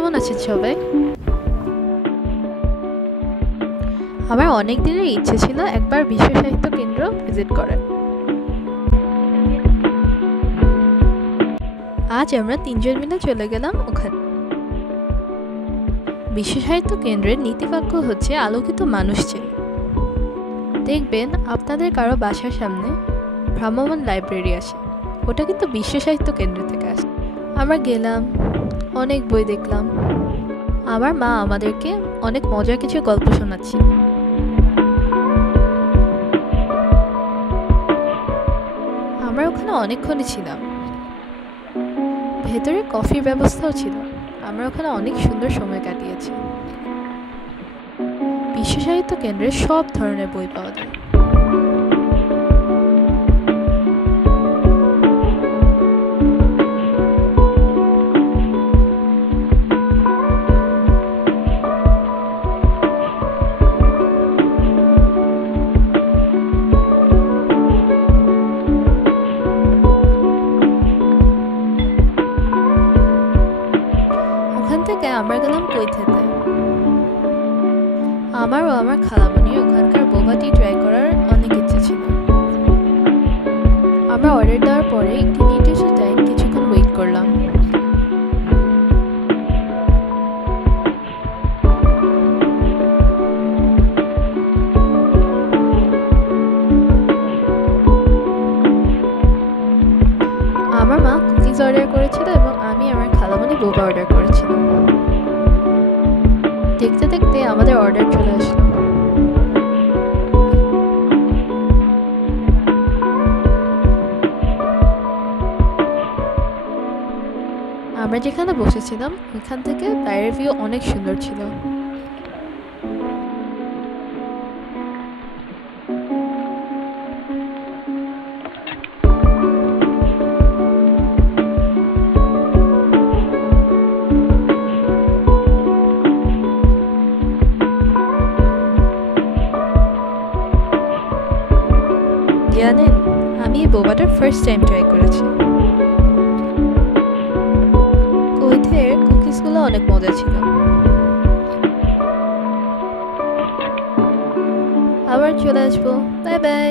কেমন আছেন সবাই? আমার অনেক দিনের ইচ্ছে ছিল একবার বিশ্ব সাহিত্য কেন্দ্র ভিজিট করার। আজ আমরা 3 জন মিলে চলে গেলাম ওখানে। বিশ্ব সাহিত্য কেন্দ্রের নীতিবাক্য হচ্ছে আলোকিত মানুষ চেনে। দেখবেন আপনাদের কারো বাসার সামনে ভ্রাম্যমাণ লাইব্রেরি আসে, ওটা কিন্তু বিশ্ব সাহিত্য কেন্দ্র থেকে আসে। আমরা গেলাম, অনেক বই দেখলাম। আমার মা আমাদেরকে অনেক মজার কিছু গল্প শোনাচ্ছিল। আমরা ওখানে অনেকক্ষণই ছিলাম। ভেতরে কফির ব্যবস্থাও ছিল। আমরা ওখানে অনেক সুন্দর সময় কাটিয়েছি। বিশ্ব সাহিত্য কেন্দ্রে সব ধরনের বই পাওয়া যায়। ওখান থেকে আমরা গেলাম কৈথেতে। আমার ও আমার খালামণির ওখানকার বোবাটি ট্রাই করার অনেক ইচ্ছে ছিল। আমরা অর্ডার দেওয়ার পরে একটি নির্দিষ্ট টাইম কিছুক্ষণ ওয়েট করলাম। আমার মা কুকিজ অর্ডার করেছিল এবং আমি আমার খালামণি বোবা অর্ডার করেছিলাম। দেখতে দেখতে আমাদের অর্ডার চলে আসলো। আমরা যেখানে বসেছিলাম ওইখান থেকে বাইরের ভিউ অনেক সুন্দর ছিল। জানেন, আমি এই বোবাটার ফার্স্ট টাইম ট্রাই করেছি। কৈথের কুকিজগুলো অনেক মজা ছিল। আবার চলে আসবো। Bye bye.